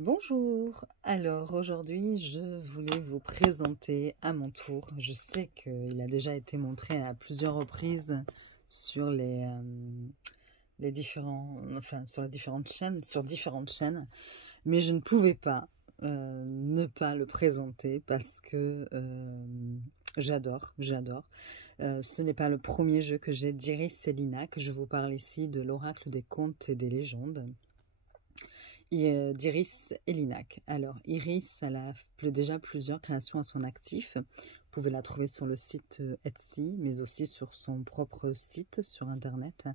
Bonjour, alors aujourd'hui je voulais vous présenter à mon tour, je sais qu'il a déjà été montré à plusieurs reprises sur les différents, enfin sur les différentes chaînes, mais je ne pouvais pas ne pas le présenter parce que j'adore. Ce n'est pas le premier jeu que j'ai d'Iris Selinac, je vous parle ici de l'oracle des contes et des légendes. D'Iris Elinac. Alors, Iris, elle a déjà plusieurs créations à son actif. Vous pouvez la trouver sur le site Etsy, mais aussi sur son propre site sur Internet.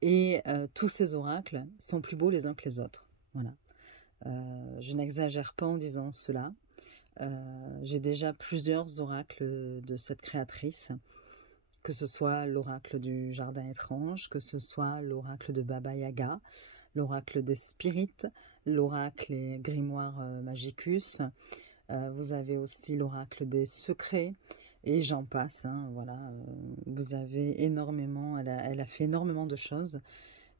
Et tous ces oracles sont plus beaux les uns que les autres. Voilà. Je n'exagère pas en disant cela. J'ai déjà plusieurs oracles de cette créatrice, que ce soit l'oracle du Jardin étrange, que ce soit l'oracle de Baba Yaga, l'oracle des spirites, l'oracle et grimoire magicus. Vous avez aussi l'oracle des secrets, et j'en passe. Hein, voilà, vous avez énormément, elle a fait énormément de choses,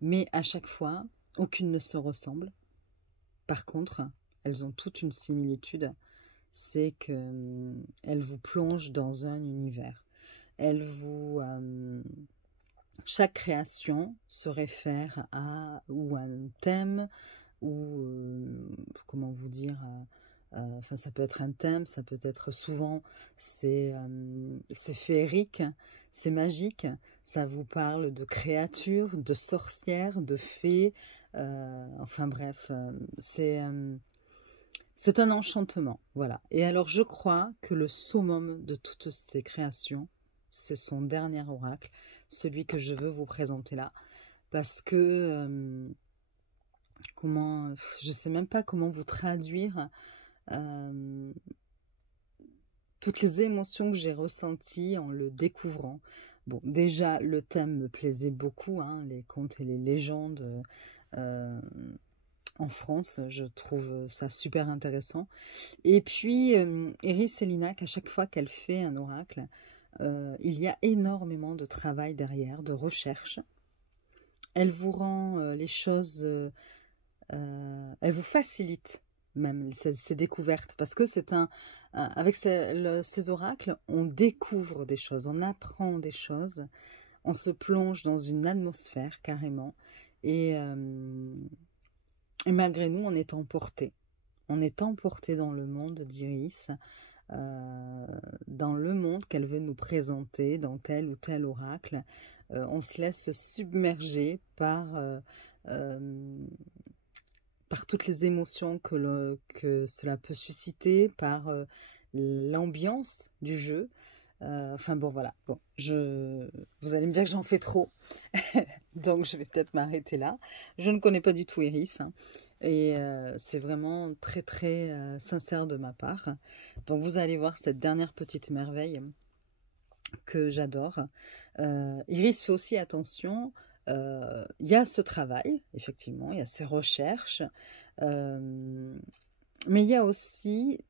mais à chaque fois, aucune ne se ressemble. Par contre, elles ont toute une similitude, c'est qu'elles vous plongent dans un univers. Elles vous... chaque création se réfère à ou un thème ou comment vous dire, enfin ça peut être un thème, ça peut être souvent c'est féerique, c'est magique, ça vous parle de créatures, de sorcières, de fées, enfin bref, c'est un enchantement, voilà. Et alors je crois que le summum de toutes ces créations, c'est son dernier oracle, celui que je veux vous présenter là, parce que comment, je sais même pas comment vous traduire toutes les émotions que j'ai ressenties en le découvrant. Bon, déjà le thème me plaisait beaucoup, hein, les contes et les légendes en France, je trouve ça super intéressant. Et puis Iris Selinac, à chaque fois qu'elle fait un oracle, il y a énormément de travail derrière, de recherche. Elle vous rend les choses, elle vous facilite même ces découvertes, parce que c'est avec ces oracles, on découvre des choses, on apprend des choses, on se plonge dans une atmosphère carrément, et malgré nous, on est emporté. On est emporté dans le monde d'Iris, dans le monde qu'elle veut nous présenter, dans tel ou tel oracle. On se laisse submerger par toutes les émotions que cela peut susciter, par l'ambiance du jeu. Enfin bon, voilà. Bon, vous allez me dire que j'en fais trop, donc je vais peut-être m'arrêter là. Je ne connais pas du tout Iris, hein, et c'est vraiment très très sincère de ma part. Donc vous allez voir cette dernière petite merveille que j'adore. Iris fait aussi attention. Il y a ce travail, effectivement, il y a ces recherches, mais il y a aussi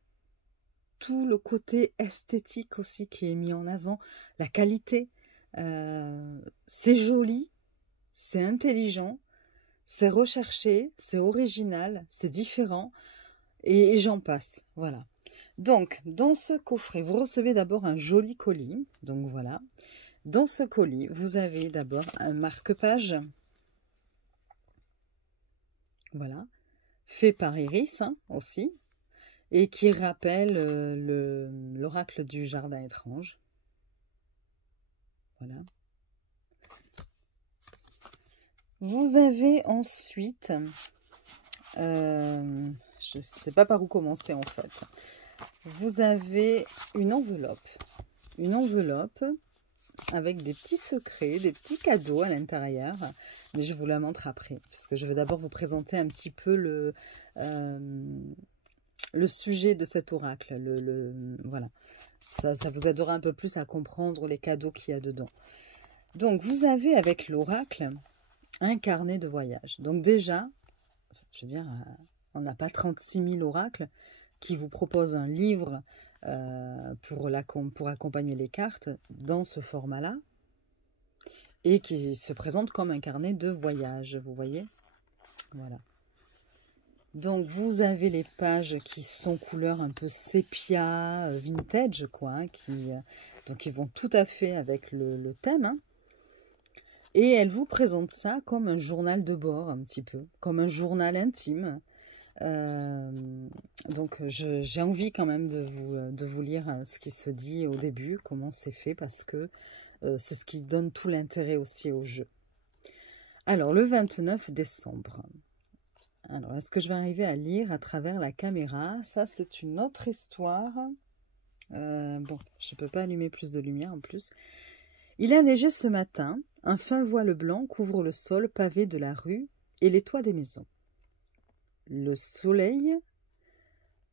tout le côté esthétique aussi qui est mis en avant, la qualité. C'est joli, c'est intelligent, c'est recherché, c'est original, c'est différent, et j'en passe, voilà. Donc, dans ce coffret, vous recevez d'abord un joli colis, donc voilà. Dans ce colis, vous avez d'abord un marque-page, voilà, fait par Iris hein, aussi, et qui rappelle l'oracle du Jardin étrange. Voilà. Vous avez ensuite, je ne sais pas par où commencer en fait, vous avez une enveloppe avec des petits secrets, des petits cadeaux à l'intérieur, mais je vous la montre après, parce que je vais d'abord vous présenter un petit peu le sujet de cet oracle, voilà. Ça vous aidera un peu plus à comprendre les cadeaux qu'il y a dedans. Donc, vous avez avec l'oracle un carnet de voyage. Donc déjà, je veux dire, on n'a pas 36 000 oracles qui vous proposent un livre pour accompagner les cartes dans ce format-là et qui se présente comme un carnet de voyage, vous voyez. Voilà. Donc, vous avez les pages qui sont couleur un peu sépia, vintage, quoi, hein, donc ils vont tout à fait avec le thème, hein. Et elle vous présente ça comme un journal de bord, un petit peu, comme un journal intime. Donc, j'ai envie quand même de vous lire ce qui se dit au début, comment c'est fait, parce que c'est ce qui donne tout l'intérêt aussi au jeu. Alors, le 29 décembre. Alors, est-ce que je vais arriver à lire à travers la caméra? Ça, c'est une autre histoire. Bon, je ne peux pas allumer plus de lumière en plus. Il a neigé ce matin. Un fin voile blanc couvre le sol pavé de la rue et les toits des maisons. Le soleil,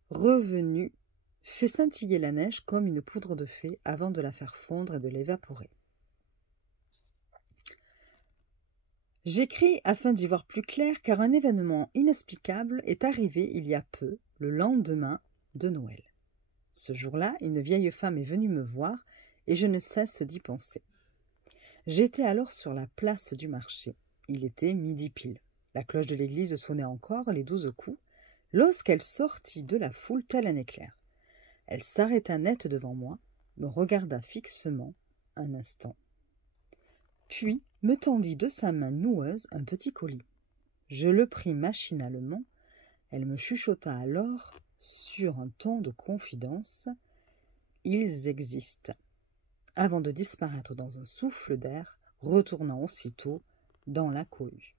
revenu, fait scintiller la neige comme une poudre de fée avant de la faire fondre et de l'évaporer. J'écris afin d'y voir plus clair car un événement inexplicable est arrivé il y a peu, le lendemain de Noël. Ce jour-là, une vieille femme est venue me voir et je ne cesse d'y penser. J'étais alors sur la place du marché. Il était midi pile. La cloche de l'église sonnait encore les 12 coups lorsqu'elle sortit de la foule tel un éclair. Elle s'arrêta net devant moi, me regarda fixement un instant, puis me tendit de sa main noueuse un petit colis. Je le pris machinalement. Elle me chuchota alors, sur un ton de confidence, « Ils existent », avant de disparaître dans un souffle d'air, retournant aussitôt dans la cohue.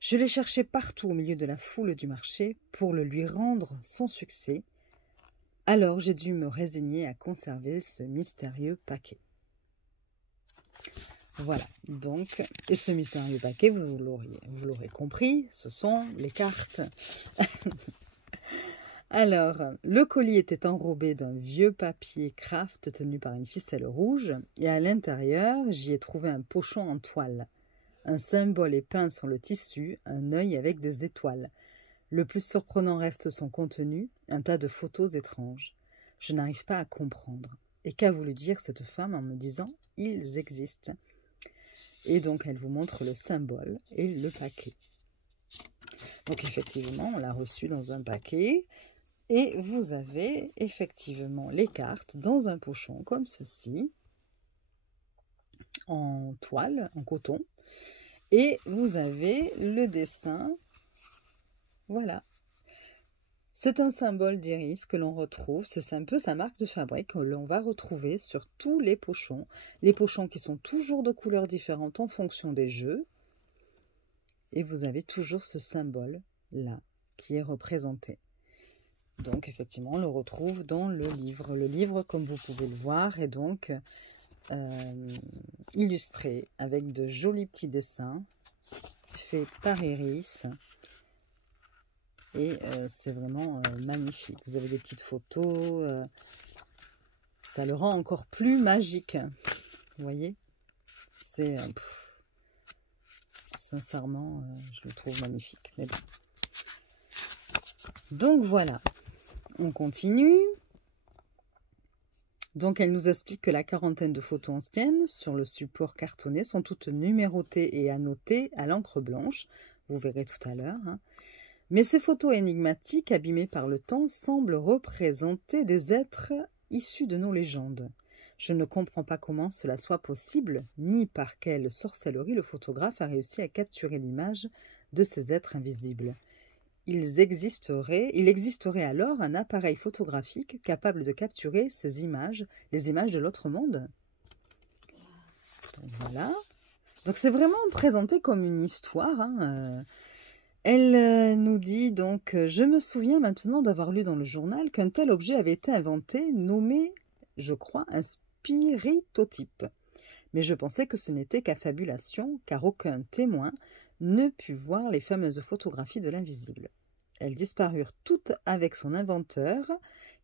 Je l'ai cherché partout au milieu de la foule du marché pour le lui rendre sans succès. Alors j'ai dû me résigner à conserver ce mystérieux paquet. Voilà, donc, et ce mystérieux paquet, vous l'aurez compris, ce sont les cartes. Alors, le colis était enrobé d'un vieux papier craft tenu par une ficelle rouge, et à l'intérieur, j'y ai trouvé un pochon en toile. Un symbole est peint sur le tissu, un œil avec des étoiles. Le plus surprenant reste son contenu, un tas de photos étranges. Je n'arrive pas à comprendre. Et qu'a voulu dire cette femme en me disant « ils existent ». Et donc, elle vous montre le symbole et le paquet. Donc, effectivement, on l'a reçu dans un paquet. Et vous avez effectivement les cartes dans un pochon comme ceci, en toile, en coton. Et vous avez le dessin, voilà. C'est un symbole d'iris que l'on retrouve, c'est un peu sa marque de fabrique que l'on va retrouver sur tous les pochons qui sont toujours de couleurs différentes en fonction des jeux. Et vous avez toujours ce symbole-là qui est représenté. Donc, effectivement, on le retrouve dans le livre. Le livre, comme vous pouvez le voir, est donc illustré avec de jolis petits dessins faits par Iris. Et c'est vraiment magnifique. Vous avez des petites photos. Ça le rend encore plus magique. Vous voyez? C'est... sincèrement, je le trouve magnifique. Mais bon. Donc, voilà. On continue. Donc, elle nous explique que la quarantaine de photos anciennes sur le support cartonné sont toutes numérotées et annotées à l'encre blanche. Vous verrez tout à l'heure. Hein. Mais ces photos énigmatiques, abîmées par le temps, semblent représenter des êtres issus de nos légendes. Je ne comprends pas comment cela soit possible, ni par quelle sorcellerie le photographe a réussi à capturer l'image de ces êtres invisibles. Il existerait alors un appareil photographique capable de capturer ces images, les images de l'autre monde. Donc voilà. Donc c'est vraiment présenté comme une histoire. Hein. Elle nous dit donc « Je me souviens maintenant d'avoir lu dans le journal qu'un tel objet avait été inventé, nommé, je crois, un spiritotype. Mais je pensais que ce n'était qu'affabulation, car aucun témoin ne put voir les fameuses photographies de l'invisible. Elles disparurent toutes avec son inventeur.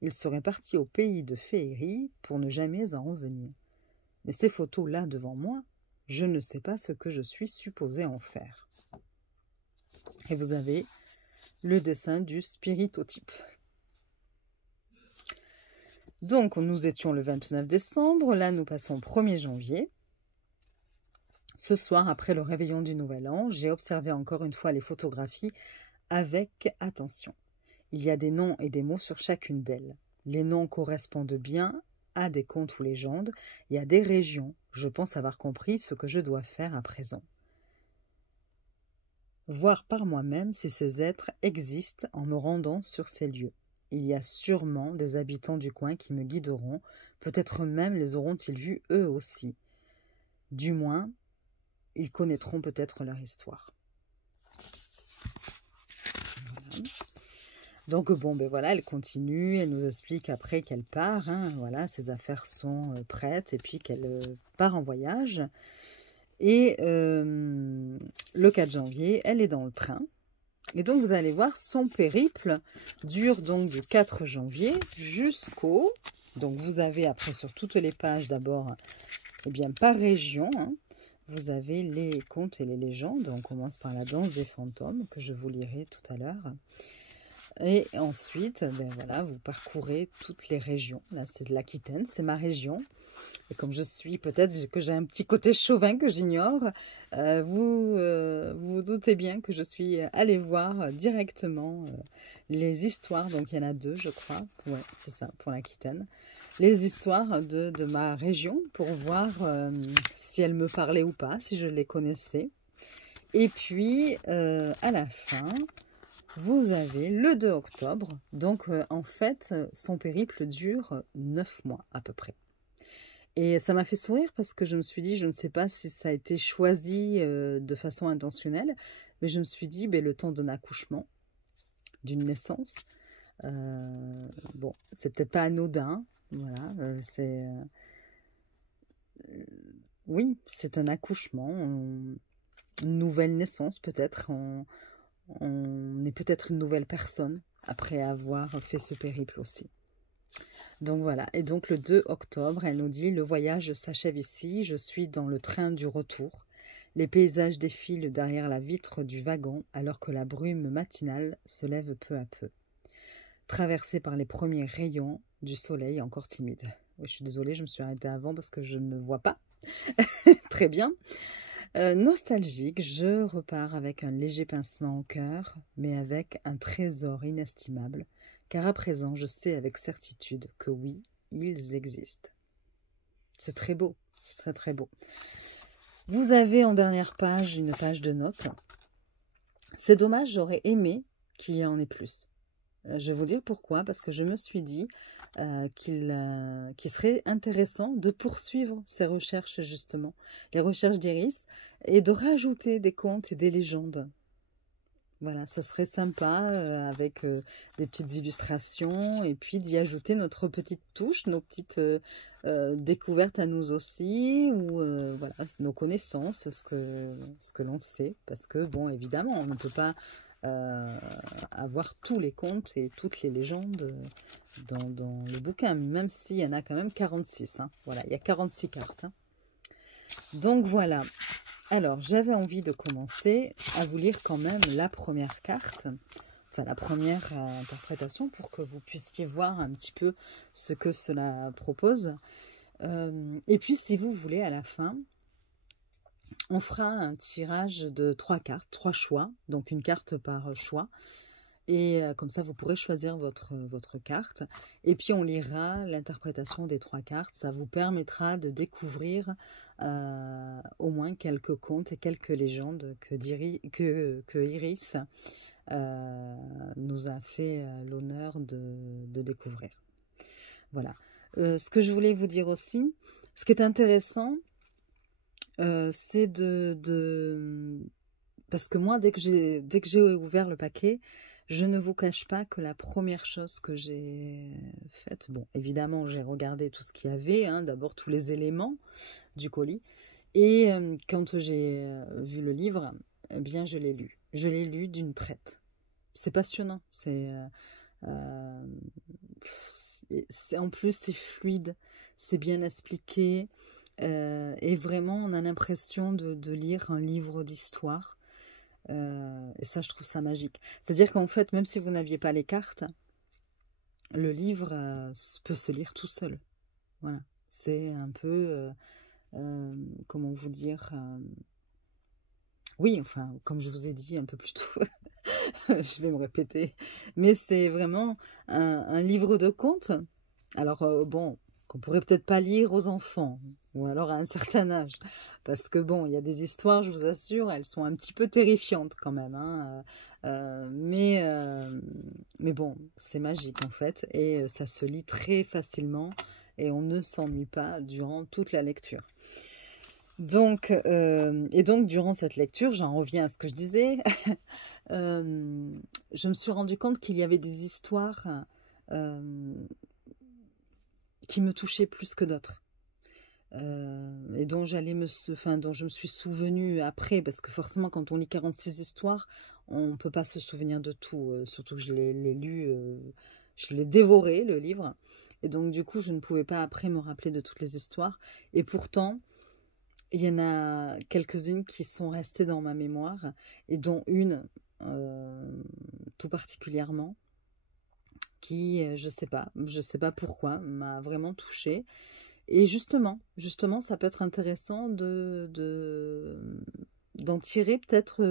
Il serait parti au pays de féerie pour ne jamais en revenir. Mais ces photos-là devant moi, je ne sais pas ce que je suis supposée en faire. » Et vous avez le dessin du spiritotype. Donc, nous étions le 29 décembre. Là, nous passons au 1er janvier. Ce soir, après le réveillon du Nouvel An, j'ai observé encore une fois les photographies avec attention. Il y a des noms et des mots sur chacune d'elles. Les noms correspondent bien à des contes ou légendes et à des régions. Je pense avoir compris ce que je dois faire à présent. Voir par moi-même si ces êtres existent en me rendant sur ces lieux. Il y a sûrement des habitants du coin qui me guideront, peut-être même les auront-ils vus eux aussi. Du moins, ils connaîtront peut-être leur histoire. Voilà. Donc bon, ben voilà, elle continue, elle nous explique après qu'elle part, hein, voilà, ses affaires sont prêtes et puis qu'elle part en voyage. Et le 4 janvier, elle est dans le train. Et donc, vous allez voir, son périple dure donc du 4 janvier jusqu'au... Donc, vous avez après sur toutes les pages d'abord, eh bien, par région, hein, vous avez les contes et les légendes. On commence par la danse des fantômes, que je vous lirai tout à l'heure. Et ensuite, ben voilà, vous parcourez toutes les régions. Là, c'est de l'Aquitaine, c'est ma région. Et comme je suis, peut-être que j'ai un petit côté chauvin que j'ignore, vous vous doutez bien que je suis allée voir directement les histoires. Donc, il y en a deux, je crois. Ouais, c'est ça, pour l'Aquitaine. Les histoires de ma région pour voir si elles me parlaient ou pas, si je les connaissais. Et puis, à la fin... Vous avez le 2 octobre, donc en fait, son périple dure 9 mois à peu près. Et ça m'a fait sourire parce que je me suis dit, je ne sais pas si ça a été choisi de façon intentionnelle, mais je me suis dit, ben, le temps d'un accouchement, d'une naissance, bon, c'est peut-être pas anodin, voilà, oui, c'est un accouchement, une nouvelle naissance peut-être, on est peut-être une nouvelle personne après avoir fait ce périple aussi. Donc voilà, et donc le 2 octobre, elle nous dit « Le voyage s'achève ici, je suis dans le train du retour. Les paysages défilent derrière la vitre du wagon alors que la brume matinale se lève peu à peu. Traversée par les premiers rayons du soleil encore timide. » Oui, je suis désolée, je me suis arrêtée avant parce que je ne vois pas très bien. Nostalgique, je repars avec un léger pincement au cœur, mais avec un trésor inestimable, car à présent, je sais avec certitude que oui, ils existent. C'est très beau, c'est très très beau. Vous avez en dernière page une page de notes. C'est dommage, j'aurais aimé qu'il y en ait plus. Je vais vous dire pourquoi, parce que je me suis dit qu'il serait intéressant de poursuivre ces recherches justement, les recherches d'Iris, et de rajouter des contes et des légendes. Voilà, ça serait sympa avec des petites illustrations et puis d'y ajouter notre petite touche, nos petites découvertes à nous aussi, ou voilà, nos connaissances, ce que l'on sait, parce que bon, évidemment, on ne peut pas avoir tous les contes et toutes les légendes dans le bouquin, même s'il y en a quand même 46. Hein. Voilà, il y a 46 cartes. Hein. Donc voilà. Alors, j'avais envie de commencer à vous lire quand même la première carte, enfin la première interprétation, pour que vous puissiez voir un petit peu ce que cela propose. Et puis, si vous voulez, à la fin, on fera un tirage de 3 cartes, 3 choix, donc une carte par choix. Et comme ça, vous pourrez choisir votre carte. Et puis, on lira l'interprétation des 3 cartes. Ça vous permettra de découvrir au moins quelques contes et quelques légendes que Iris nous a fait l'honneur de découvrir. Voilà. Ce que je voulais vous dire aussi, ce qui est intéressant, c'est parce que moi, dès que j'ai ouvert le paquet, je ne vous cache pas que la première chose que j'ai faite, bon, évidemment, j'ai regardé tout ce qu'il y avait, hein, d'abord tous les éléments du colis, et quand j'ai vu le livre, eh bien, je l'ai lu. Je l'ai lu d'une traite. C'est passionnant, en plus, c'est fluide, c'est bien expliqué, et vraiment, on a l'impression de lire un livre d'histoire. Et ça, je trouve ça magique. C'est-à-dire qu'en fait, même si vous n'aviez pas les cartes, le livre peut se lire tout seul. Voilà. C'est un peu, comment vous dire, Oui, enfin, comme je vous ai dit un peu plus tôt, je vais me répéter, mais c'est vraiment un livre de contes. Alors, bon, qu'on pourrait peut-être pas lire aux enfants, ou alors à un certain âge, parce que bon, il y a des histoires, je vous assure, elles sont un petit peu terrifiantes quand même, hein, mais bon, c'est magique en fait, et ça se lit très facilement, et on ne s'ennuie pas durant toute la lecture. Donc, durant cette lecture, j'en reviens à ce que je disais, je me suis rendu compte qu'il y avait des histoires qui me touchaient plus que d'autres. Et dont dont je me suis souvenue après, parce que forcément quand on lit 46 histoires, on ne peut pas se souvenir de tout, surtout que je l'ai lu, je l'ai dévoré le livre, et donc du coup je ne pouvais pas après me rappeler de toutes les histoires, et pourtant il y en a quelques-unes qui sont restées dans ma mémoire, et dont une tout particulièrement, qui, je sais pas pourquoi, m'a vraiment touchée. Et justement, ça peut être intéressant d'en tirer peut-être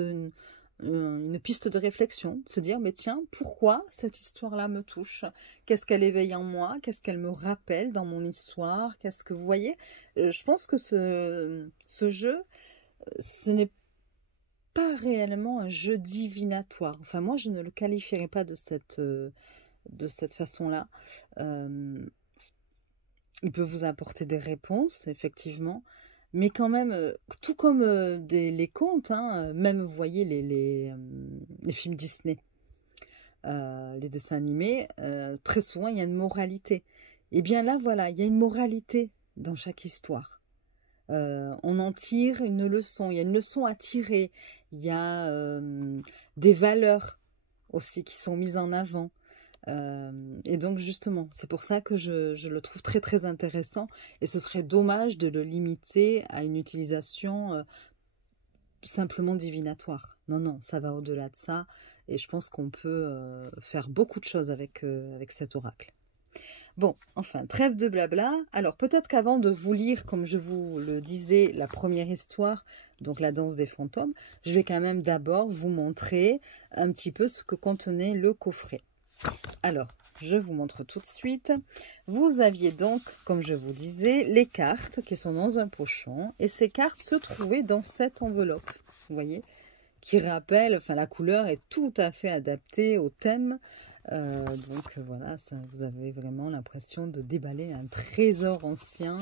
une piste de réflexion, de se dire, mais tiens, pourquoi cette histoire-là me touche? Qu'est-ce qu'elle éveille en moi? Qu'est-ce qu'elle me rappelle dans mon histoire? Qu'est-ce que vous voyez? Je pense que ce jeu, ce n'est pas réellement un jeu divinatoire. Enfin, moi, je ne le qualifierais pas de cette façon-là. Il peut vous apporter des réponses, effectivement, mais quand même, tout comme les contes, hein, même vous voyez les films Disney, les dessins animés, très souvent il y a une moralité. Et bien là, voilà, il y a une moralité dans chaque histoire. On en tire une leçon, il y a une leçon à tirer, il y a des valeurs aussi qui sont mises en avant. Et donc justement, c'est pour ça que je le trouve très très intéressant, et ce serait dommage de le limiter à une utilisation simplement divinatoire. Non, non, ça va au-delà de ça, et je pense qu'on peut faire beaucoup de choses avec cet oracle. Bon, enfin, trêve de blabla. Alors peut-être qu'avant de vous lire, comme je vous le disais, la première histoire, donc la danse des fantômes, je vais quand même d'abord vous montrer un petit peu ce que contenait le coffret. Alors, je vous montre tout de suite. Vous aviez donc, comme je vous disais, les cartes qui sont dans un pochon. Et ces cartes se trouvaient dans cette enveloppe, vous voyez, qui rappelle, enfin la couleur est tout à fait adaptée au thème. Donc voilà, ça, vous avez vraiment l'impression de déballer un trésor ancien,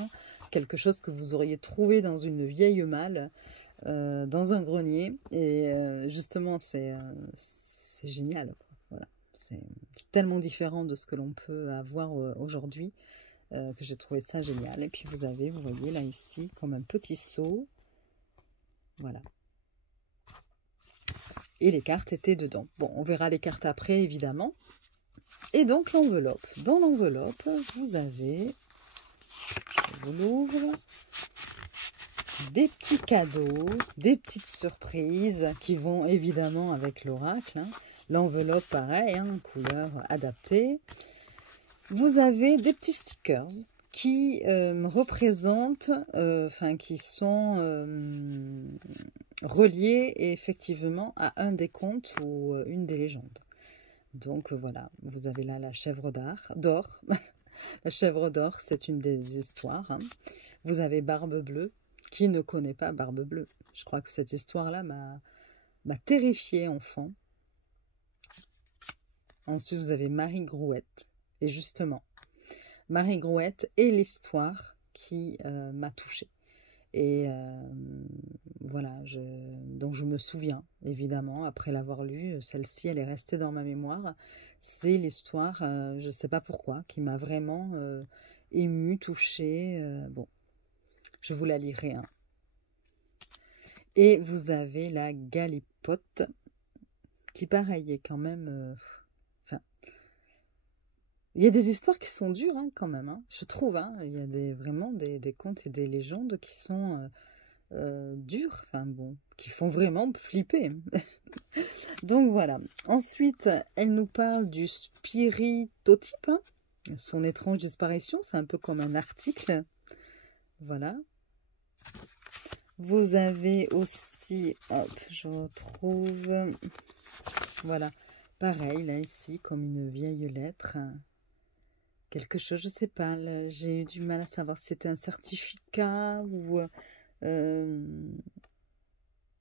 quelque chose que vous auriez trouvé dans une vieille malle, dans un grenier. Et justement, c'est génial, quoi. Voilà. C'est tellement différent de ce que l'on peut avoir aujourd'hui, que j'ai trouvé ça génial. Et puis vous avez, vous voyez là ici, comme un petit seau. Voilà. Et les cartes étaient dedans. Bon, on verra les cartes après, évidemment. Et donc l'enveloppe. Dans l'enveloppe, vous avez, je vous l'ouvre, des petits cadeaux, des petites surprises qui vont évidemment avec l'oracle, hein. L'enveloppe, pareil, hein, couleur adaptée. Vous avez des petits stickers qui représentent, qui sont reliés effectivement à un des contes ou une des légendes. Donc voilà, vous avez là la chèvre d'or. La chèvre d'or, c'est une des histoires, hein. Vous avez Barbe Bleue. Qui ne connaît pas Barbe Bleue? Je crois que cette histoire-là m'a terrifiée enfant. Ensuite, vous avez Marie Grouette. Et justement, Marie Grouette est l'histoire qui m'a touchée. Et voilà, donc je me souviens, évidemment, après l'avoir lue, celle-ci, elle est restée dans ma mémoire. C'est l'histoire, je ne sais pas pourquoi, qui m'a vraiment émue, touchée. Bon, je vous la lirai, hein. Et vous avez la Galipote, qui pareil est quand même... il y a des histoires qui sont dures, hein, quand même, hein, je trouve. Hein, il y a vraiment des contes et des légendes qui sont dures, enfin bon, qui font vraiment flipper. Donc voilà. Ensuite, elle nous parle du spiritotype, hein, son étrange disparition. C'est un peu comme un article. Voilà. Vous avez aussi, hop, je retrouve, voilà, pareil, là, ici, comme une vieille lettre, quelque chose, je sais pas, j'ai eu du mal à savoir si c'était un certificat ou... ça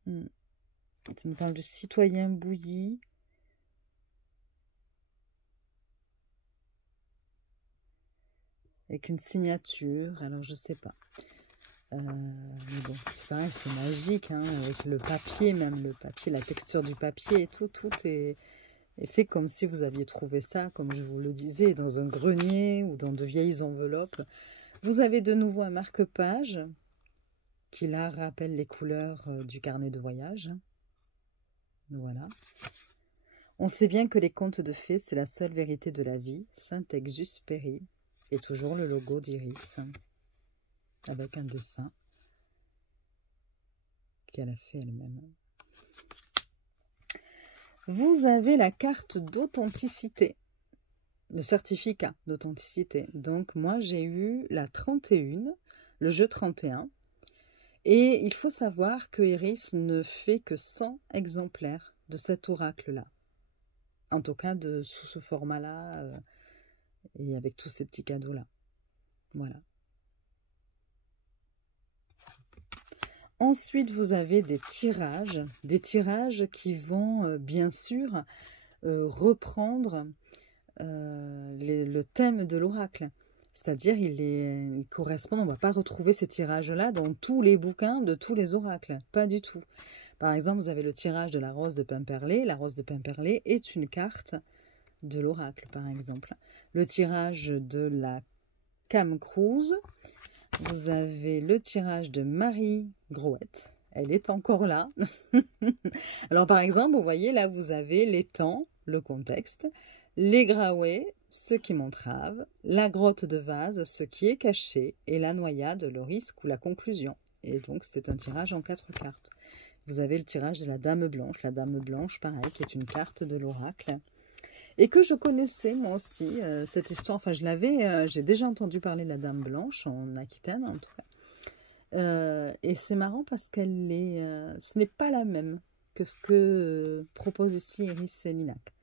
me parle de citoyen bouilli. Avec une signature, alors je sais pas. Mais bon, c'est pareil, c'est magique, hein, avec le papier, même le papier, la texture du papier et tout, tout est fait comme si vous aviez trouvé ça, comme je vous le disais, dans un grenier ou dans de vieilles enveloppes. Vous avez de nouveau un marque-page qui là rappelle les couleurs du carnet de voyage. Voilà. On sait bien que les contes de fées, c'est la seule vérité de la vie. Saint-Exupéry. Et toujours le logo d'Iris, avec un dessin qu'elle a fait elle-même. Vous avez la carte d'authenticité, le certificat d'authenticité. Donc moi j'ai eu la 31, le jeu 31. Et il faut savoir que Iris ne fait que 100 exemplaires de cet oracle-là. En tout cas, sous ce format-là, et avec tous ces petits cadeaux-là. Voilà. Ensuite, vous avez des tirages qui vont, bien sûr, reprendre le thème de l'oracle. C'est-à-dire, ils correspondent, on ne va pas retrouver ces tirages-là dans tous les bouquins de tous les oracles. Pas du tout. Par exemple, vous avez le tirage de la rose de Pimperlé. La rose de Pimperlé est une carte de l'oracle, par exemple. Le tirage de la Camcruz. Vous avez le tirage de Marie Grouette. Elle est encore là. Alors, par exemple, vous voyez, là, vous avez les temps, le contexte, les graouets, ce qui m'entrave, la grotte de vase, ce qui est caché, et la noyade, le risque ou la conclusion. Et donc, c'est un tirage en 4 cartes. Vous avez le tirage de la Dame Blanche. La Dame Blanche, pareil, qui est une carte de l'oracle. Et que je connaissais, moi aussi, cette histoire. Enfin, j'ai déjà entendu parler de la Dame Blanche, en Aquitaine, en tout cas. Et c'est marrant parce ce n'est pas la même que ce que propose ici Iris et Linac.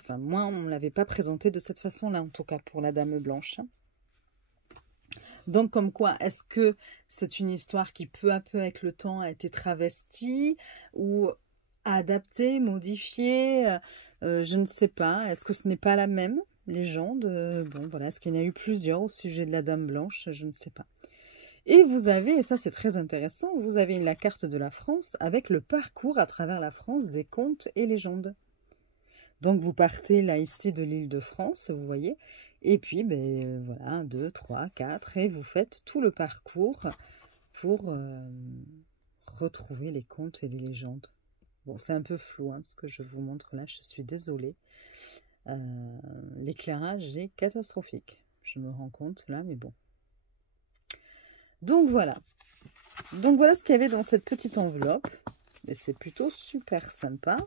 Enfin, moi, on ne me l'avait pas présenté de cette façon-là, en tout cas, pour la Dame Blanche. Donc, comme quoi, est-ce que c'est une histoire qui, peu à peu, avec le temps, a été travestie ou adaptée, modifiée? Je ne sais pas. Est-ce que ce n'est pas la même légende? Bon, voilà, est-ce qu'il y en a eu plusieurs au sujet de la Dame Blanche? Je ne sais pas. Et vous avez, et ça c'est très intéressant, vous avez la carte de la France avec le parcours à travers la France des contes et légendes. Donc vous partez là ici de l'Île-de-France, vous voyez, et puis voilà, 1, 2, 3, 4, et vous faites tout le parcours pour retrouver les contes et les légendes. Bon, c'est un peu flou, hein, parce que je vous montre là, je suis désolée. L'éclairage est catastrophique, je me rends compte là, mais bon. Donc voilà ce qu'il y avait dans cette petite enveloppe, et c'est plutôt super sympa.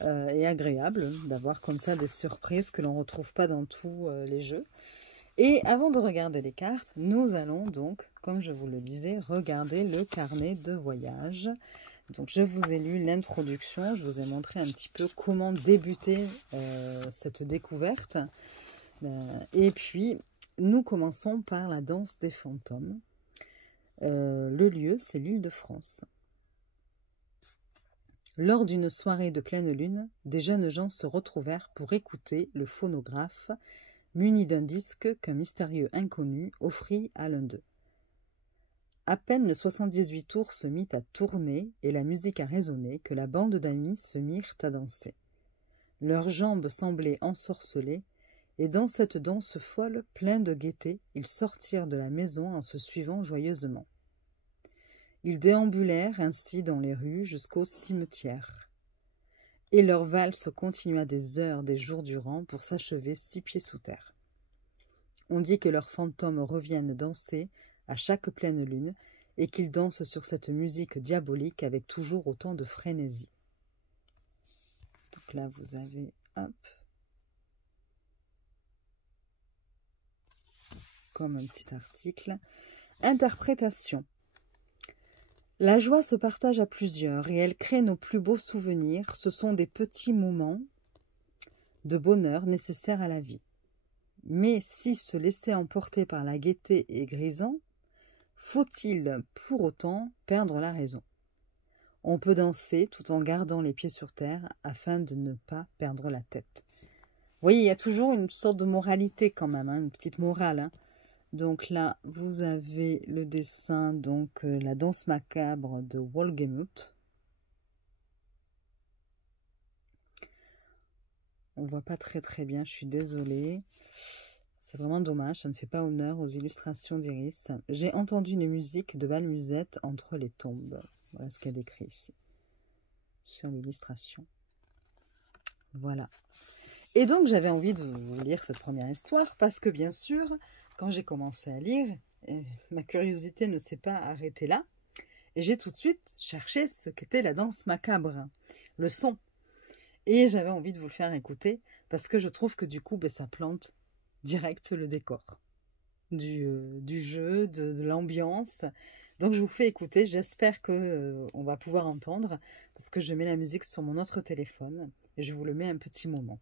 Et agréable d'avoir comme ça des surprises que l'on ne retrouve pas dans tous les jeux. Et avant de regarder les cartes, nous allons donc, comme je vous le disais, regarder le carnet de voyage. Donc je vous ai lu l'introduction, je vous ai montré un petit peu comment débuter cette découverte. Et puis, nous commençons par la danse des fantômes. Le lieu, c'est l'Île-de-France. Lors d'une soirée de pleine lune, des jeunes gens se retrouvèrent pour écouter le phonographe, muni d'un disque qu'un mystérieux inconnu offrit à l'un d'eux. À peine le 78 tours se mit à tourner et la musique a résonné que la bande d'amis se mirent à danser. Leurs jambes semblaient ensorcelées, et dans cette danse folle, pleine de gaieté, ils sortirent de la maison en se suivant joyeusement. Ils déambulèrent ainsi dans les rues jusqu'au cimetière. Et leur valse continua des heures, des jours durant, pour s'achever 6 pieds sous terre. On dit que leurs fantômes reviennent danser à chaque pleine lune, et qu'ils dansent sur cette musique diabolique avec toujours autant de frénésie. Donc là, vous avez, hop, comme un petit article. Interprétation. La joie se partage à plusieurs et elle crée nos plus beaux souvenirs. Ce sont des petits moments de bonheur nécessaires à la vie. Mais si se laisser emporter par la gaieté est grisant, faut-il pour autant perdre la raison? On peut danser tout en gardant les pieds sur terre afin de ne pas perdre la tête. Vous voyez, il y a toujours une sorte de moralité quand même, hein, une petite morale. Hein. Donc là, vous avez le dessin, donc la danse macabre de Wohlgemuth. On ne voit pas très bien, je suis désolée. C'est vraiment dommage, ça ne fait pas honneur aux illustrations d'Iris. J'ai entendu une musique de bal musette entre les tombes. Voilà ce qu'il y a décrit ici, sur l'illustration. Voilà. Et donc, j'avais envie de vous lire cette première histoire parce que, bien sûr, quand j'ai commencé à lire, ma curiosité ne s'est pas arrêtée là. Et j'ai tout de suite cherché ce qu'était la danse macabre, le son. Et j'avais envie de vous le faire écouter parce que je trouve que du coup, ça plante direct le décor du jeu, de l'ambiance. Donc, je vous fais écouter. J'espère qu'on va pouvoir entendre parce que je mets la musique sur mon autre téléphone et je vous le mets un petit moment.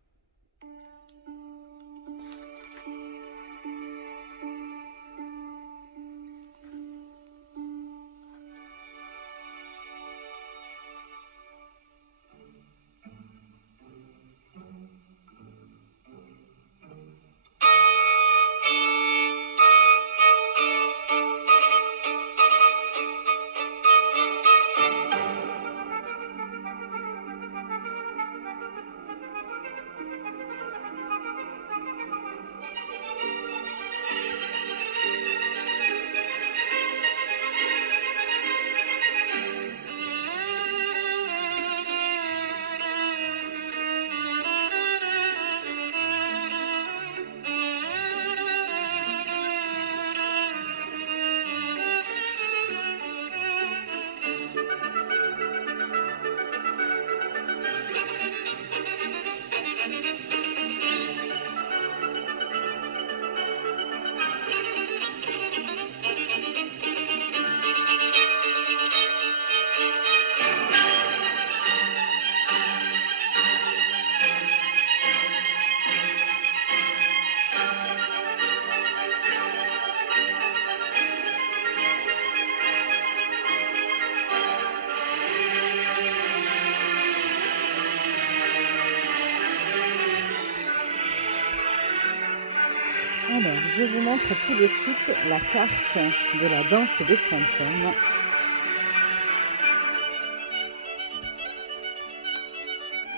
Alors, je vous montre tout de suite la carte de la danse des fantômes.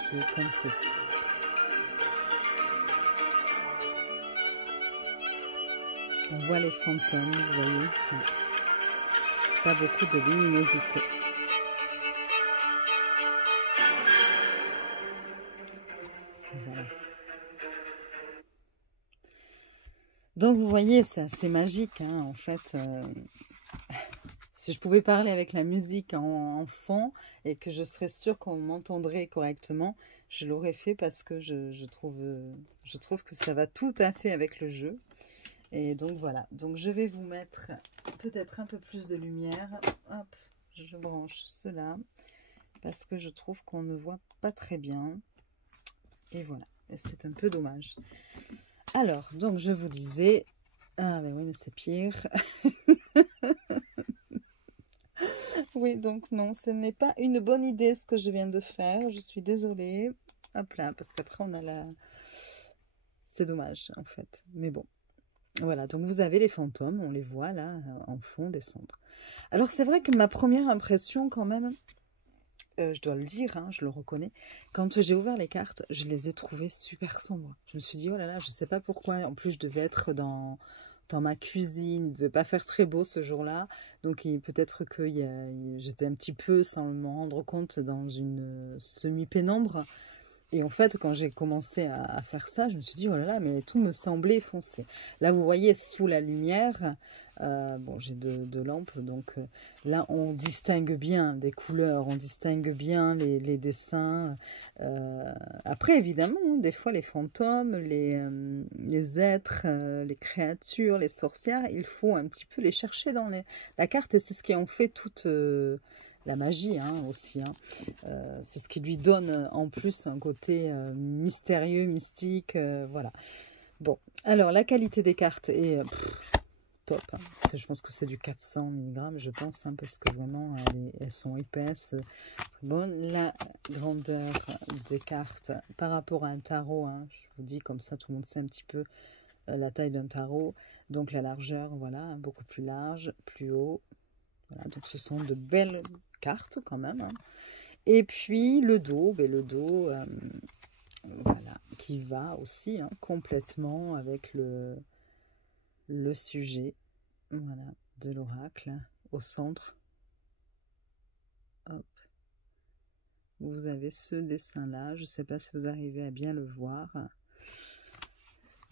Qui est comme ceci. On voit les fantômes, vous voyez. Pas beaucoup de luminosité. Voilà. Donc vous voyez, c'est assez magique, hein, en fait. Si je pouvais parler avec la musique en fond et que je serais sûre qu'on m'entendrait correctement, je l'aurais fait parce que je trouve que ça va tout à fait avec le jeu. Et donc voilà, donc je vais vous mettre peut-être un peu plus de lumière. Hop, je branche cela parce que je trouve qu'on ne voit pas très bien. Et voilà, c'est un peu dommage. Alors, donc je vous disais... Ah ben oui, mais c'est pire. Oui, donc non, ce n'est pas une bonne idée ce que je viens de faire. Je suis désolée. Hop là, parce qu'après on a la... C'est dommage en fait, mais bon. Voilà, donc vous avez les fantômes, on les voit là en fond descendre. Alors c'est vrai que ma première impression quand même, je dois le dire, hein, je le reconnais, quand j'ai ouvert les cartes, je les ai trouvées super sombres. Je me suis dit, oh là là, je ne sais pas pourquoi, en plus je devais être dans ma cuisine, il ne devait pas faire très beau ce jour-là, donc peut-être que j'étais un petit peu, sans m'en rendre compte, dans une semi-pénombre. Et en fait, quand j'ai commencé à faire ça, je me suis dit, oh là là, mais tout me semblait foncé. Là, vous voyez, sous la lumière, Bon, j'ai deux lampes, donc là, on distingue bien des couleurs, on distingue bien les dessins. Après, évidemment, hein, des fois, les fantômes, les êtres, les créatures, les sorcières, il faut un petit peu les chercher dans la carte, et c'est ce qui en fait toute la magie, hein, aussi. Hein. C'est ce qui lui donne en plus un côté mystérieux, mystique, voilà. Bon, alors la qualité des cartes est top. Hein. Je pense que c'est du 400 mg, je pense, hein, parce que vraiment, elles sont épaisses. Très bonnes. La grandeur des cartes par rapport à un tarot, hein, je vous dis comme ça, tout le monde sait un petit peu la taille d'un tarot. Donc la largeur, voilà, hein, beaucoup plus large, plus haut. Voilà, donc ce sont de belles cartes quand même. Hein. Et puis le dos, voilà, qui va aussi hein, complètement avec le sujet, voilà, de l'oracle au centre. Hop. Vous avez ce dessin là, je ne sais pas si vous arrivez à bien le voir.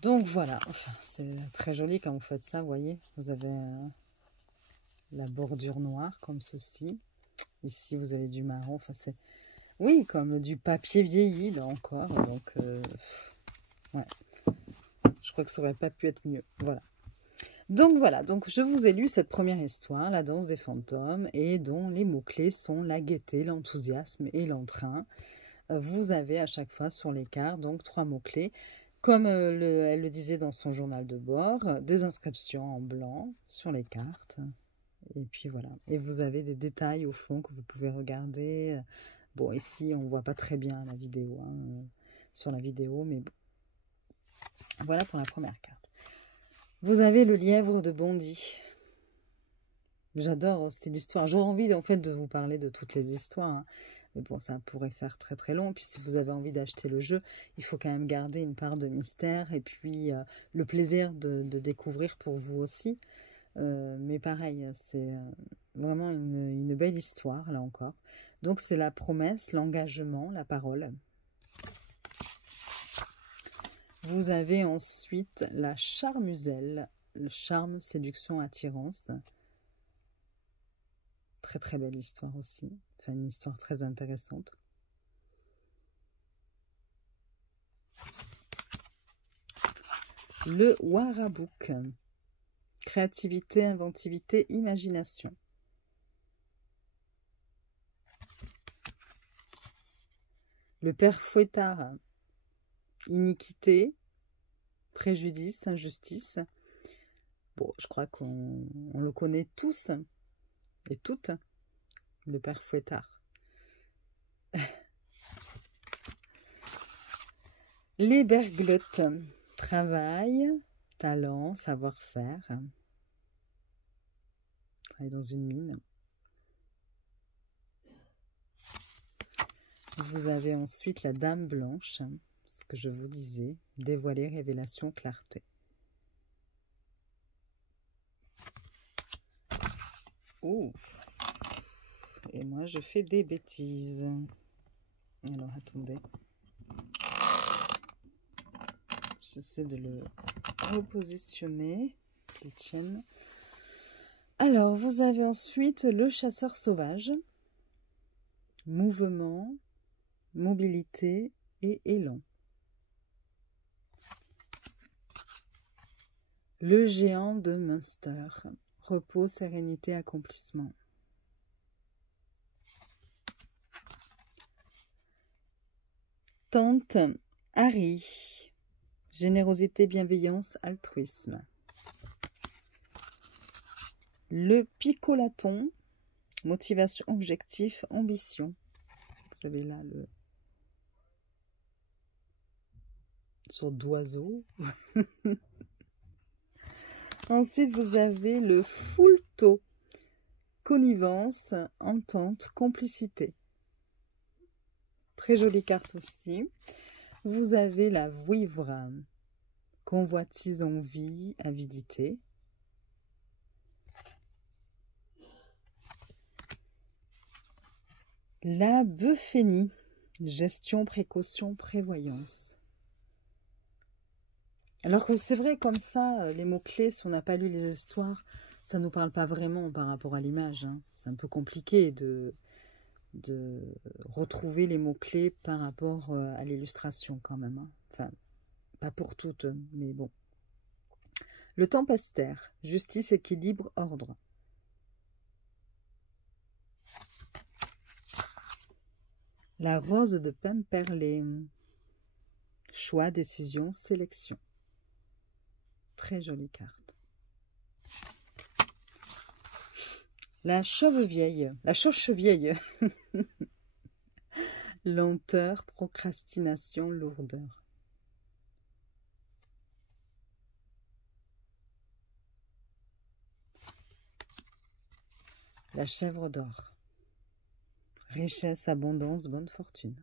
Donc voilà, enfin, c'est très joli quand vous faites ça, vous voyez, vous avez la bordure noire comme ceci. Ici vous avez du marron, enfin c'est, oui, comme du papier vieilli là encore, donc ouais, je crois que ça aurait pas pu être mieux, voilà. Donc voilà, donc je vous ai lu cette première histoire, La danse des fantômes, et dont les mots-clés sont la gaieté, l'enthousiasme et l'entrain. Vous avez à chaque fois sur les cartes, donc 3 mots-clés, comme elle le disait dans son journal de bord, des inscriptions en blanc sur les cartes. Et puis voilà, et vous avez des détails au fond que vous pouvez regarder. Bon, ici on ne voit pas très bien la vidéo, hein, sur la vidéo, mais bon. Voilà pour la première carte. Vous avez le lièvre de Bondy. J'adore aussi l'histoire. J'aurais envie en fait de vous parler de toutes les histoires. Hein. Mais bon, ça pourrait faire très très long. Puis si vous avez envie d'acheter le jeu, il faut quand même garder une part de mystère. Et puis le plaisir de découvrir pour vous aussi. Mais pareil, c'est vraiment une belle histoire là encore. Donc c'est la promesse, l'engagement, la parole. Vous avez ensuite la charmuselle, le charme, séduction, attirance. Très très belle histoire aussi, enfin une histoire très intéressante. Le Warabouk, créativité, inventivité, imagination. Le Père Fouettard, iniquité, préjudice, injustice. Bon, je crois qu'on le connaît tous et toutes, le Père Fouettard. Les Berglottes, travail, talent, savoir-faire. Travail dans une mine. Vous avez ensuite la Dame Blanche, ce que je vous disais, dévoiler, révélation, clarté. Ouh. Et moi, je fais des bêtises. Alors, attendez. J'essaie de le repositionner, qu'il tienne. Alors, vous avez ensuite le chasseur sauvage, mouvement, mobilité et élan. Le géant de Munster, repos, sérénité, accomplissement. Tante Harry, générosité, bienveillance, altruisme. Le picolaton, motivation, objectif, ambition. Vous avez là le sorte d'oiseau. Ensuite, vous avez le foulto, connivence, entente, complicité. Très jolie carte aussi. Vous avez la vouivre, convoitise, envie, avidité. La Beuphénie, gestion, précaution, prévoyance. Alors que c'est vrai comme ça, les mots-clés, si on n'a pas lu les histoires, Ça ne nous parle pas vraiment par rapport à l'image, hein. C'est un peu compliqué de retrouver les mots-clés par rapport à l'illustration quand même, hein. Enfin, pas pour toutes, mais bon. Le tempestaire, justice, équilibre, ordre. La rose de Pemperlé, choix, décision, sélection. Très jolie carte. La chauve-vieille, la choche-vieille. Lenteur, procrastination, lourdeur. La chèvre d'or. Richesse, abondance, bonne fortune.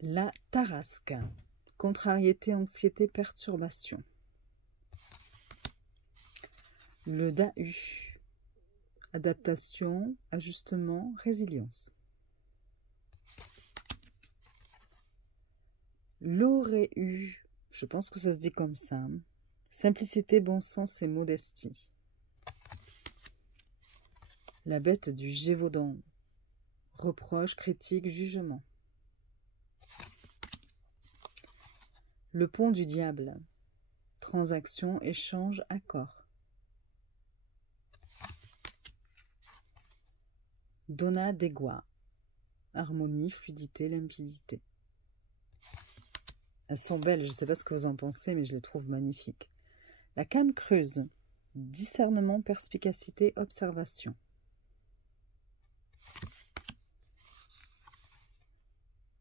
La tarasque. Contrariété, anxiété, perturbation. Le dahu. Adaptation, ajustement, résilience. L'oréu. Je pense que ça se dit comme ça. Simplicité, bon sens et modestie. La bête du Gévaudan. Reproche, critique, jugement. Le pont du diable. Transaction, échange, accord. Donna d'Egua. Harmonie, fluidité, limpidité. Elles sont belles, je ne sais pas ce que vous en pensez, mais je les trouve magnifiques. La canne creuse. Discernement, perspicacité, observation.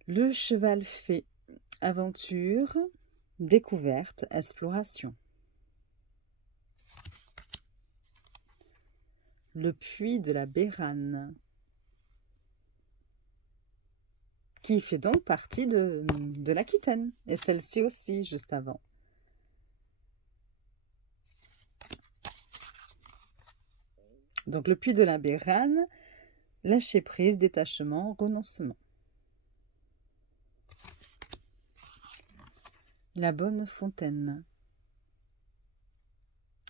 Le cheval fée. Aventure, découverte, exploration. Le puits de la Bérane, qui fait donc partie de l'Aquitaine, et celle-ci aussi, juste avant. Donc le puits de la Bérane, lâcher prise, détachement, renoncement. La bonne fontaine.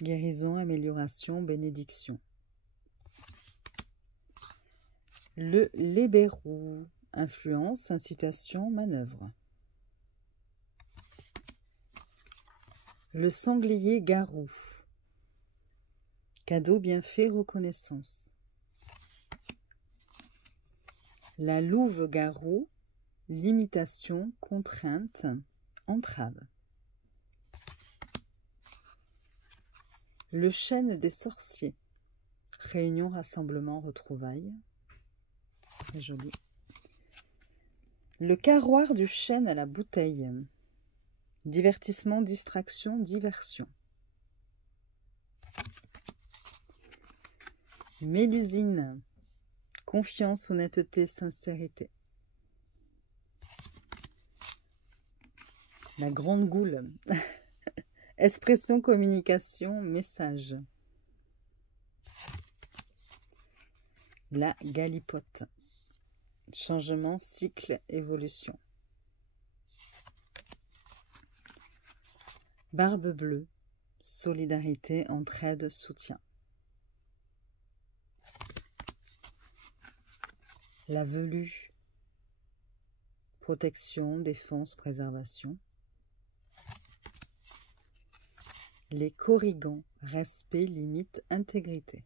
Guérison, amélioration, bénédiction. Le lébérou. Influence, incitation, manœuvre. Le sanglier garou. Cadeau, bienfait, reconnaissance. La louve garou. Limitation, contrainte, entrave. Le chêne des sorciers. Réunion, rassemblement, retrouvailles. Très joli. Le carroir du chêne à la bouteille. Divertissement, distraction, diversion. Mélusine. Confiance, honnêteté, sincérité. La grande goule. Expression, communication, message. La galipote. Changement, cycle, évolution. Barbe bleue. Solidarité, entraide, soutien. La velue. Protection, défense, préservation. Les corrigans. Respect, limite, intégrité.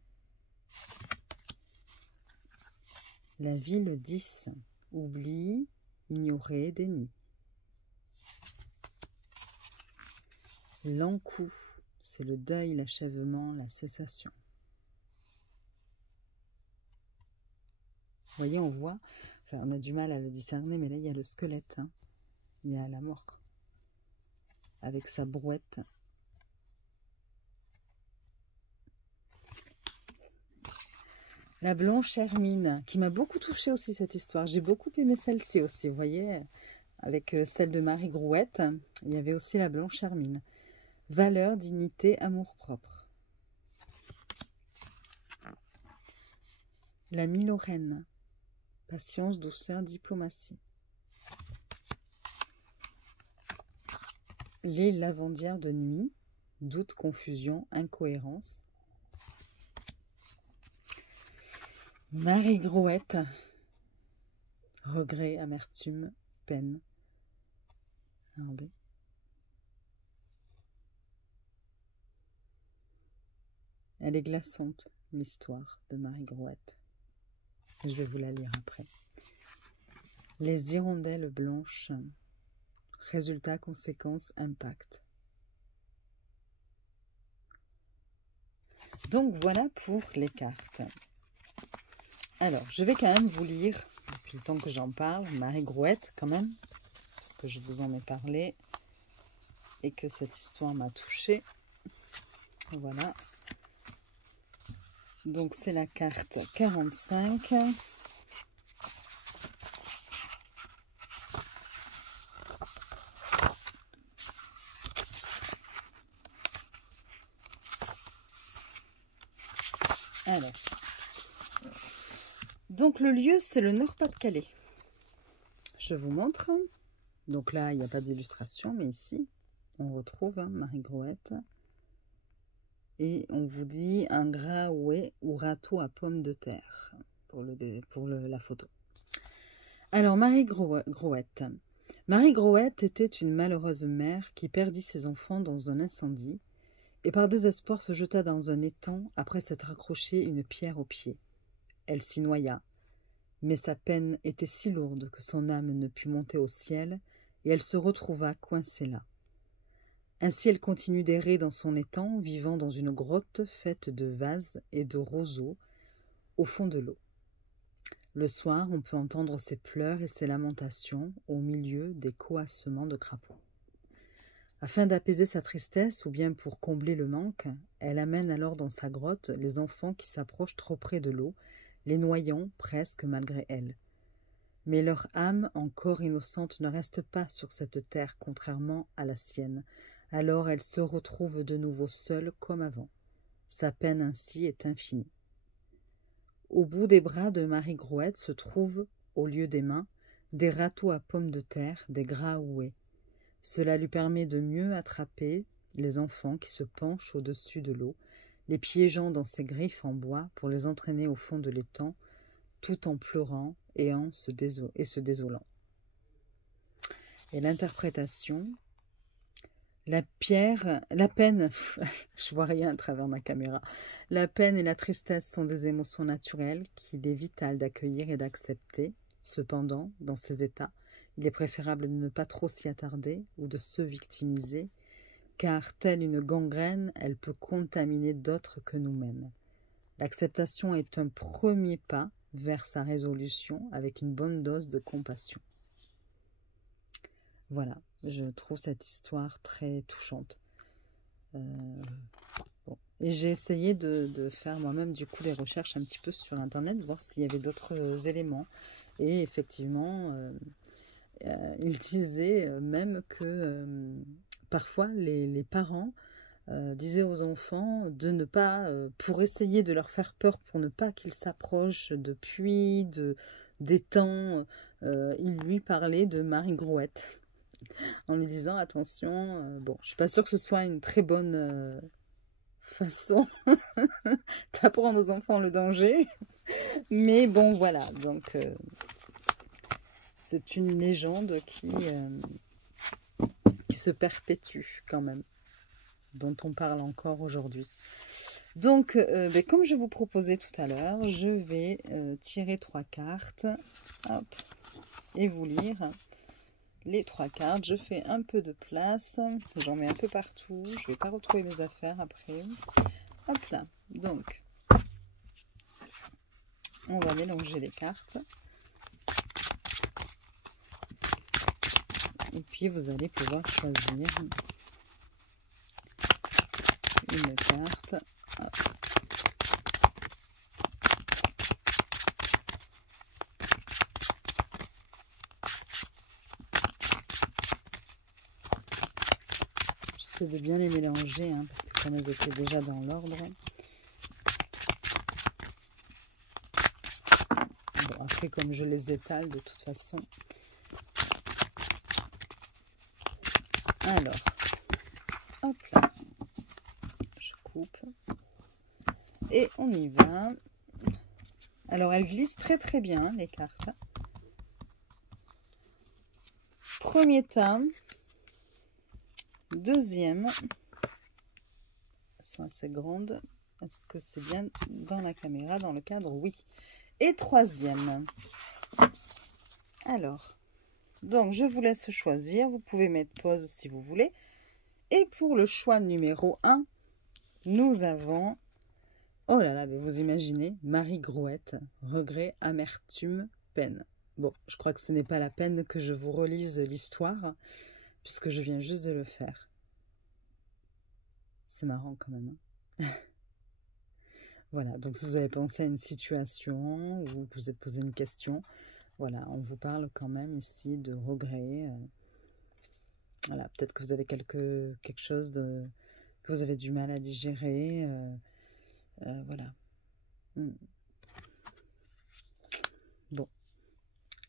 La ville 10. Oubli, ignorer, déni. L'encou. C'est le deuil, l'achèvement, la cessation. Vous voyez, on voit, enfin, on a du mal à le discerner, mais là, il y a le squelette. Hein. Il y a la mort. Avec sa brouette. La blanche hermine, qui m'a beaucoup touchée aussi cette histoire. J'ai beaucoup aimé celle-ci aussi, vous voyez. Avec celle de Marie Grouette, il y avait aussi la blanche hermine. Valeur, dignité, amour-propre. La Milorraine. Patience, douceur, diplomatie. les lavandières de nuit, doute, confusion, incohérence. Marie Grouette, regret, amertume, peine. Regardez. Elle est glaçante, l'histoire de Marie Grouette. Je vais vous la lire après. Les hirondelles blanches. Résultat, conséquence, impact. Donc voilà pour les cartes. Alors, je vais quand même vous lire, depuis le temps que j'en parle, Marie Grouette quand même, parce que je vous en ai parlé et que cette histoire m'a touchée. Voilà. Donc c'est la carte 45. Alors, donc le lieu, c'est le Nord-Pas-de-Calais. Je vous montre. Donc là, il n'y a pas d'illustration, mais ici, on retrouve Marie Grouette. Et on vous dit un graouet ou râteau à pommes de terre pour la photo. Alors, Marie Grouette. Marie Grouette était une malheureuse mère qui perdit ses enfants dans un incendie et par désespoir se jeta dans un étang après s'être accroché une pierre au pied. Elle s'y noya, mais sa peine était si lourde que son âme ne put monter au ciel et elle se retrouva coincée là. Ainsi elle continue d'errer dans son étang, vivant dans une grotte faite de vases et de roseaux au fond de l'eau. Le soir, on peut entendre ses pleurs et ses lamentations au milieu des coassements de crapauds. Afin d'apaiser sa tristesse ou bien pour combler le manque, elle amène alors dans sa grotte les enfants qui s'approchent trop près de l'eau, les noyant presque malgré elle. Mais leur âme, encore innocente, ne reste pas sur cette terre contrairement à la sienne. Alors elle se retrouve de nouveau seule comme avant. Sa peine ainsi est infinie. Au bout des bras de Marie Grouette se trouvent, au lieu des mains, des râteaux à pommes de terre, des graouets. Cela lui permet de mieux attraper les enfants qui se penchent au-dessus de l'eau, les piégeant dans ses griffes en bois pour les entraîner au fond de l'étang, tout en pleurant et se désolant. Et l'interprétation, la peine, je vois rien à travers ma caméra, la peine et la tristesse sont des émotions naturelles qu'il est vital d'accueillir et d'accepter. Cependant, dans ces états, il est préférable de ne pas trop s'y attarder ou de se victimiser, car telle une gangrène, elle peut contaminer d'autres que nous-mêmes. L'acceptation est un premier pas vers sa résolution avec une bonne dose de compassion. Voilà, je trouve cette histoire très touchante. Bon. Et j'ai essayé de faire moi-même du coup les recherches un petit peu sur internet, voir s'il y avait d'autres éléments. Et effectivement, il disait même que parfois les parents disaient aux enfants de ne pas, pour essayer de leur faire peur, pour ne pas qu'ils s'approchent de puits, d'étangs, il lui parlait de Marie Grouette. En lui disant attention, bon, je suis pas sûre que ce soit une très bonne façon d'apprendre aux enfants le danger, mais bon voilà, donc c'est une légende qui se perpétue quand même, dont on parle encore aujourd'hui. Donc comme je vous proposais tout à l'heure, je vais tirer 3 cartes, hop, et vous lire les 3 cartes. Je fais un peu de place, j'en mets un peu partout, je ne vais pas retrouver mes affaires après. Hop là, donc on va mélanger les cartes et puis vous allez pouvoir choisir une carte. Hop. J'essaie de bien les mélanger, hein, parce que comme elles étaient déjà dans l'ordre. Bon, après, comme je les étale de toute façon. Alors, Hop là, je coupe. Et on y va. Alors, elles glissent très très bien, les cartes. Premier tas. Deuxième. Elles sont assez grandes. Est-ce que c'est bien dans la caméra, dans le cadre? Oui. Et troisième. Alors, donc je vous laisse choisir. Vous pouvez mettre pause si vous voulez. Et pour le choix numéro 1, nous avons... Oh là là, mais vous imaginez, Marie Grouette, regret, amertume, peine. Bon, je crois que ce n'est pas la peine que je vous relise l'histoire, puisque je viens juste de le faire. C'est marrant quand même. Hein. Voilà, donc si vous avez pensé à une situation ou que vous êtes posé une question, voilà, on vous parle quand même ici de regret. Voilà, peut-être que vous avez quelque chose que vous avez du mal à digérer. Voilà. Bon.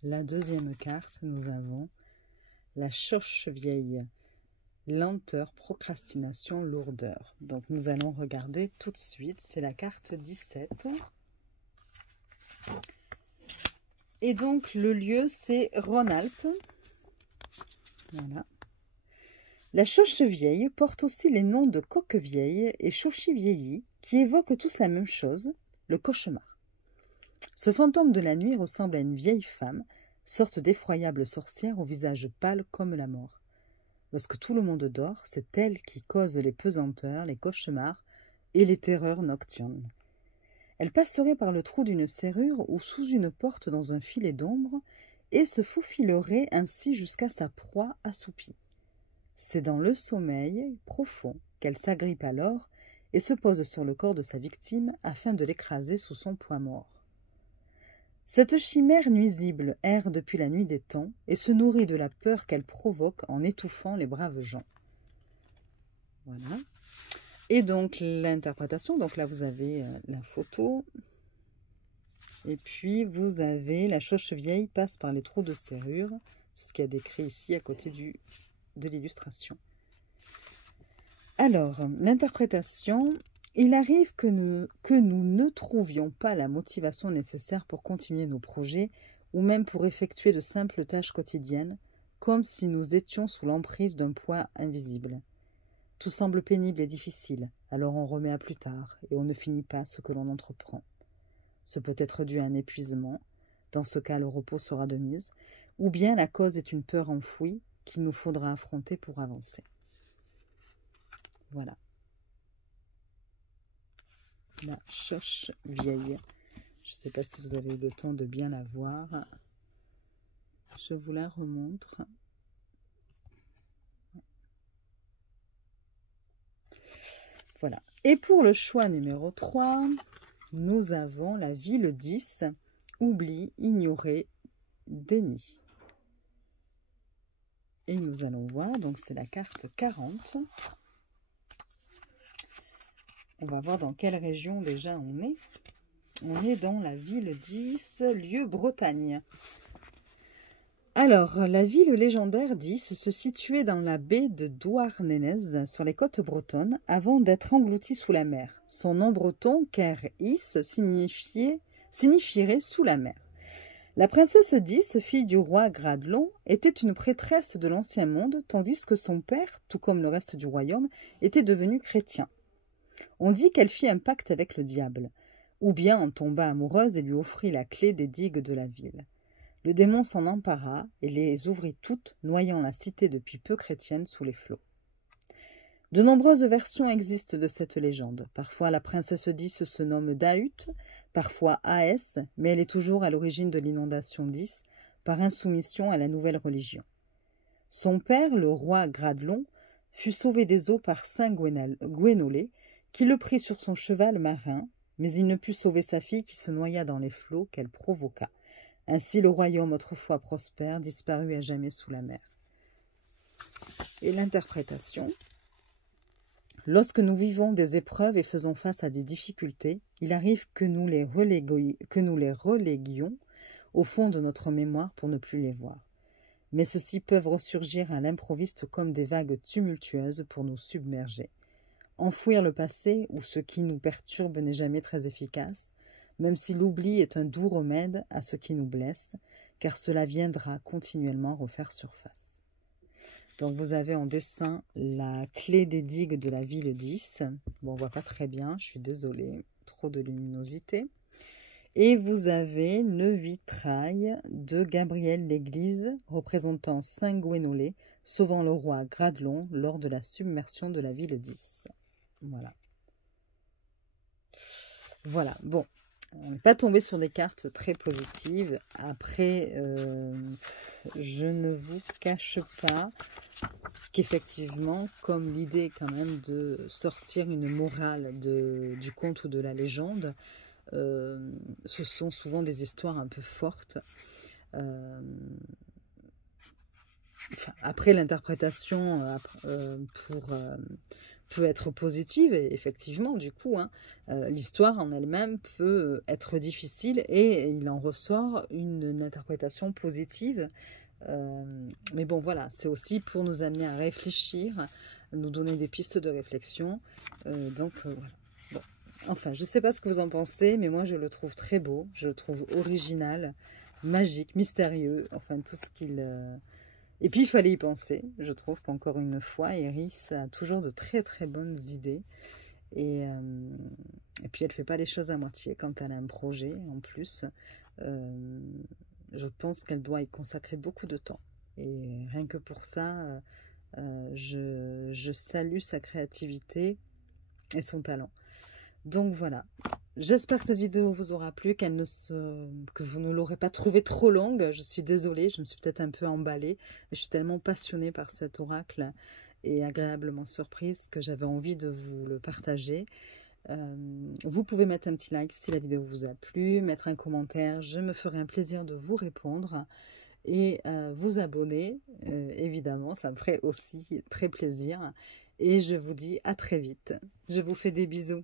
La deuxième carte, nous avons la choche vieille. Lenteur, procrastination, lourdeur. Donc nous allons regarder tout de suite. C'est la carte 17. Et donc le lieu, c'est Rhône-Alpes. Voilà. La choche vieille porte aussi les noms de coque vieille et chauchy vieilli, qui évoquent tous la même chose, le cauchemar. Ce fantôme de la nuit ressemble à une vieille femme, sorte d'effroyable sorcière au visage pâle comme la mort. Lorsque tout le monde dort, c'est elle qui cause les pesanteurs, les cauchemars et les terreurs nocturnes. Elle passerait par le trou d'une serrure ou sous une porte dans un filet d'ombre et se faufilerait ainsi jusqu'à sa proie assoupie. C'est dans le sommeil profond qu'elle s'agrippe alors et se pose sur le corps de sa victime afin de l'écraser sous son poids mort. Cette chimère nuisible erre depuis la nuit des temps et se nourrit de la peur qu'elle provoque en étouffant les braves gens. Voilà. Et donc l'interprétation, donc là vous avez la photo. Et puis vous avez la choche vieille passe par les trous de serrure. C'est ce qu'il y a décrit ici à côté de l'illustration. Alors, l'interprétation... Il arrive que nous ne trouvions pas la motivation nécessaire pour continuer nos projets ou même pour effectuer de simples tâches quotidiennes, comme si nous étions sous l'emprise d'un poids invisible. Tout semble pénible et difficile, alors on remet à plus tard et on ne finit pas ce que l'on entreprend. Ce peut être dû à un épuisement, dans ce cas le repos sera de mise, ou bien la cause est une peur enfouie qu'il nous faudra affronter pour avancer. Voilà. La choche vieille. Je ne sais pas si vous avez eu le temps de bien la voir. Je vous la remontre. Voilà. Et pour le choix numéro 3, nous avons la ville 10. Oubli, ignorer, déni. Et nous allons voir, donc c'est la carte 40. On va voir dans quelle région déjà on est. On est dans la ville 10, lieu Bretagne. Alors, la ville légendaire 10 se situait dans la baie de Douarnenez, sur les côtes bretonnes, avant d'être engloutie sous la mer. Son nom breton, Ker-Is, signifierait sous la mer. La princesse 10, fille du roi Gradlon, était une prêtresse de l'Ancien Monde, tandis que son père, tout comme le reste du royaume, était devenu chrétien. On dit qu'elle fit un pacte avec le diable, ou bien en tomba amoureuse et lui offrit la clé des digues de la ville. Le démon s'en empara et les ouvrit toutes, noyant la cité depuis peu chrétienne sous les flots. De nombreuses versions existent de cette légende. Parfois la princesse 10 se nomme Daut, parfois Aès, mais elle est toujours à l'origine de l'inondation 10, par insoumission à la nouvelle religion. Son père, le roi Gradlon, fut sauvé des eaux par saint Gwénolé, qui le prit sur son cheval marin, mais il ne put sauver sa fille qui se noya dans les flots qu'elle provoqua. Ainsi le royaume autrefois prospère disparut à jamais sous la mer. Et l'interprétation. Lorsque nous vivons des épreuves et faisons face à des difficultés, il arrive que nous les reléguions au fond de notre mémoire pour ne plus les voir. mais ceux-ci peuvent ressurgir à l'improviste comme des vagues tumultueuses pour nous submerger. Enfouir le passé ou ce qui nous perturbe n'est jamais très efficace, même si l'oubli est un doux remède à ce qui nous blesse, car cela viendra continuellement refaire surface. Donc vous avez en dessin la clé des digues de la ville 10. Bon, on ne voit pas très bien, je suis désolée, trop de luminosité. Et vous avez le vitrail de Gabriel l'Église représentant Saint Gwénolé sauvant le roi Gradelon lors de la submersion de la ville 10. Voilà. Voilà, bon. On n'est pas tombé sur des cartes très positives. Après, je ne vous cache pas qu'effectivement, comme l'idée est quand même de sortir une morale du conte ou de la légende, ce sont souvent des histoires un peu fortes. Après, l'interprétation peut être positive, et effectivement, du coup, hein, l'histoire en elle-même peut être difficile et il en ressort une interprétation positive. Mais bon, voilà, c'est aussi pour nous amener à réfléchir, nous donner des pistes de réflexion. Donc, voilà. Bon. Enfin, je ne sais pas ce que vous en pensez, mais moi, je le trouve très beau. Je le trouve original, magique, mystérieux, enfin, tout ce qu'il... Et puis, il fallait y penser. Je trouve qu'encore une fois, Iris a toujours de très, très bonnes idées. Et puis, elle ne fait pas les choses à moitié quand elle a un projet, en plus. Je pense qu'elle doit y consacrer beaucoup de temps. Et rien que pour ça, je salue sa créativité et son talent. Donc voilà, j'espère que cette vidéo vous aura plu, que vous ne l'aurez pas trouvée trop longue. Je suis désolée, je me suis peut-être un peu emballée, mais je suis tellement passionnée par cet oracle et agréablement surprise que j'avais envie de vous le partager. Vous pouvez mettre un petit like si la vidéo vous a plu, mettre un commentaire, je me ferai un plaisir de vous répondre. Et vous abonner, évidemment, ça me ferait aussi très plaisir. Et je vous dis à très vite. Je vous fais des bisous.